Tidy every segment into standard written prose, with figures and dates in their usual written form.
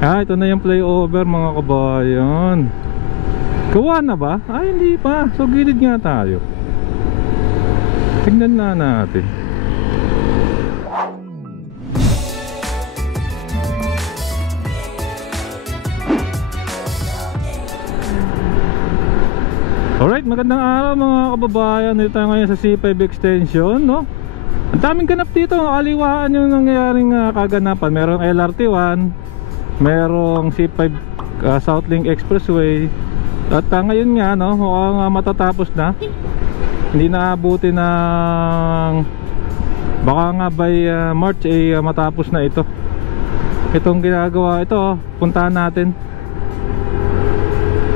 Ito na yung flyover mga kabayan. Gawa na ba? Hindi pa. So gilid nga tayo. Tingnan na natin. Alright, magandang araw mga kababayan. Dito tayo ngayon sa C5 extension, no? Ang daming ganap dito. Kaliwaan yung nangyayaring kaganapan. Merong LRT1, merong C5 Southlink Expressway. At ngayon nga, no, mukhang matatapos na. Hindi naabuti ng baka nga by March matapos na ito. Itong ginagawa ito, puntahan natin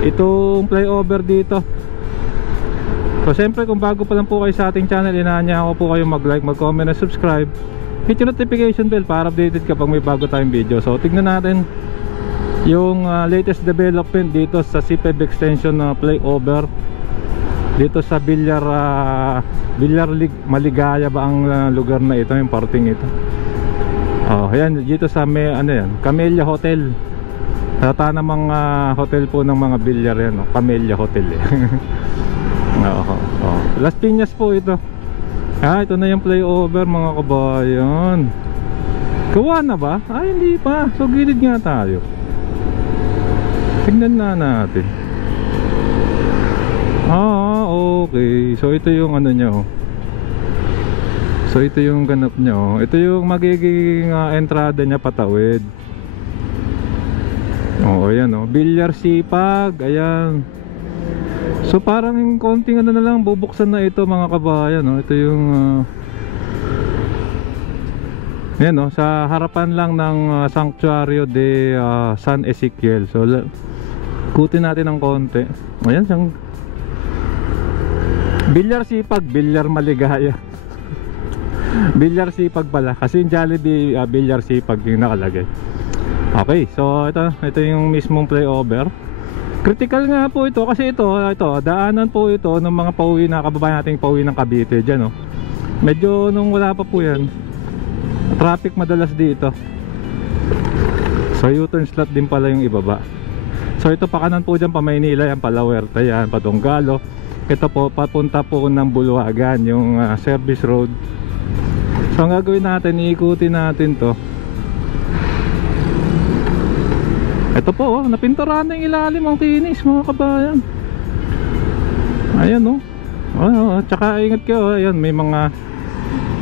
itong flyover dito. So siyempre kung bago pa lang po kayo sa ating channel, inaanyahan ko po kayo mag-like, mag-comment at subscribe. Hit yung notification bell para updated kapag may bago tayong video. So tignan natin yung latest development dito sa C5 extension na flyover dito sa Villar Maligaya ba ang lugar na ito, yung parting ito. Ayan, dito sa Camellia Hotel. Sa namang hotel po ng mga Villar yan, Camellia Hotel Las Piñas po ito. Ito na yung flyover mga kabayan. Gawa na ba? Hindi pa. So gilid nga tayo. Tingnan na natin. Okay. So ito yung nya So ito yung ganap nya Ito yung magiging entrada nya patawid. Ayan Villar Sipag. Ayan. So parang yung konting na lang bubuksan na ito mga kabayan, Ito yung ayan sa harapan lang ng Sanctuario de San Ezequiel. So kutin natin ng konti. Ayan siyang Villar Sipag, Villar Maligaya. Villar Sipag pala kasi yung Jollibee Villar Sipag yung nakalagay. Okay, so ito yung mismong flyover. Critical nga po ito kasi ito daanan po ito ng mga pauwi na kababayan nating pauwi ng Cavite dyan, Medyo nung wala pa po yan, traffic madalas dito. So U-turn slot din pala yung ibaba. So ito pa kanan po dyan pa Maynila, yan pala Huerta, yan pa Donggalo. Ito po papunta po ng Buluhagan, yung service road. So ang gagawin natin, iikutin natin to. Ito po napinturahan na yung ilalim ang tinis mga kabayan. Ayan tsaka ingat kayo, ayan may mga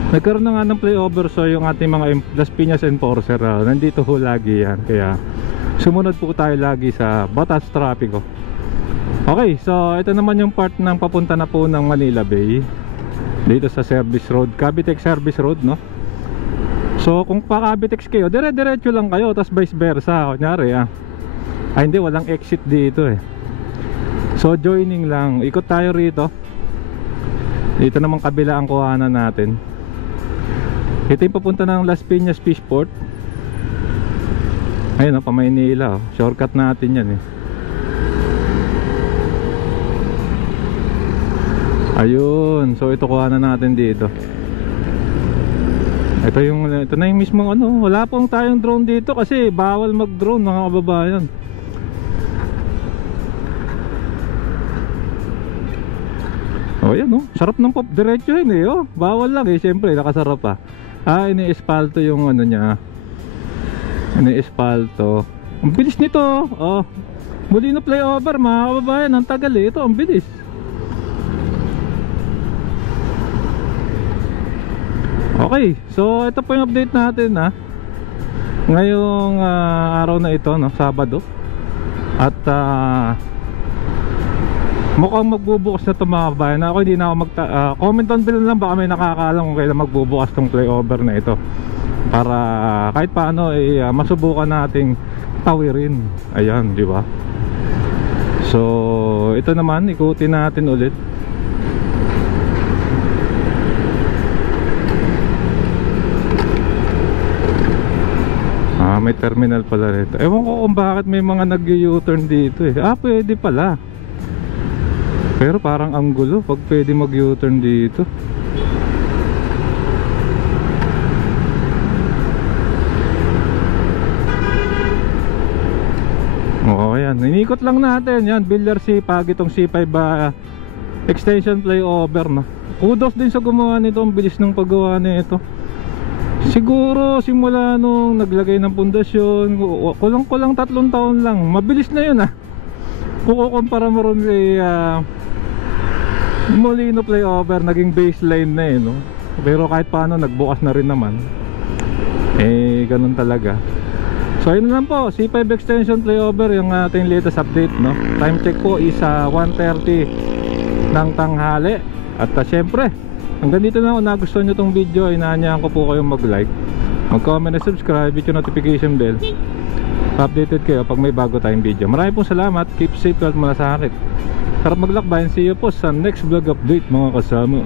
nagkaroon na nga ng flyover. So yung ating mga Las Piñas enforcer nandito ho lagi yan. Kaya sumunod po tayo lagi sa batas trapiko. Okay, so ito naman yung part ng papunta na po ng Manila Bay. Dito sa service road, Cavitex service road, So kung pa Cavitex kayo, dire-diretso lang kayo, tapos vice versa. Kunyari hindi, walang exit dito So joining lang, ikot tayo rito. Dito naman kabila ang kuhanan natin. Ito yung papunta ng Las Piñas Fishport. Ayun pa Maynila shortcut natin yan Ayun, so ito kuhanan natin dito. Ito na yung mismong wala pong tayong drone dito kasi bawal mag drone mga kababayan. Ayan sarap ng pop diretso yun bawal lang siyempre nakasarap pa. Ini-espalto yung niya. Ini-espalto. Ang bilis nito muli na flyover mga kababayan. Ang tagal ito, ang bilis. Okay, so ito po yung update natin ngayong araw na ito Sabado. At mukhang magbubukas na ito mga kabayan. Ako hindi na ako comment down below lang baka may nakakaalam kung kailan magbubukas tong flyover na ito para kahit paano masubukan nating tawirin. Ayan, di ba? So ito naman ikutin natin ulit. May terminal pala rito. Ewan ko kung bakit may mga nag-U-turn dito pwede pala. Pero parang ang gulo pag pwede mag-U-turn dito. yan. Inikot lang natin yan, Villar Sipag, itong C5 extension flyover, no? Kudos din sa gumawa nito, ang bilis ng paggawa nito. Siguro simula nung naglagay ng pundasyon, kulang 3 taon lang. Mabilis na yun, kung kukumpara mo rin kay Molino flyover, naging baseline na no? Pero kahit paano nagbukas na rin naman. Ganun talaga. So ayun lang po, C5 extension flyover yung ating latest update, no? Time check po is 1:30 ng tanghali. At syempre, hanggang dito na. Kung nagustuhan nyo tong video, inaanyahan ko po kayong mag-like, mag-comment at subscribe, hit yung notification bell, updated kayo pag may bago tayong video. Maraming pong salamat, keep safe at malasakit. Sarap maglakbay, see you po sa next vlog update mga kasama.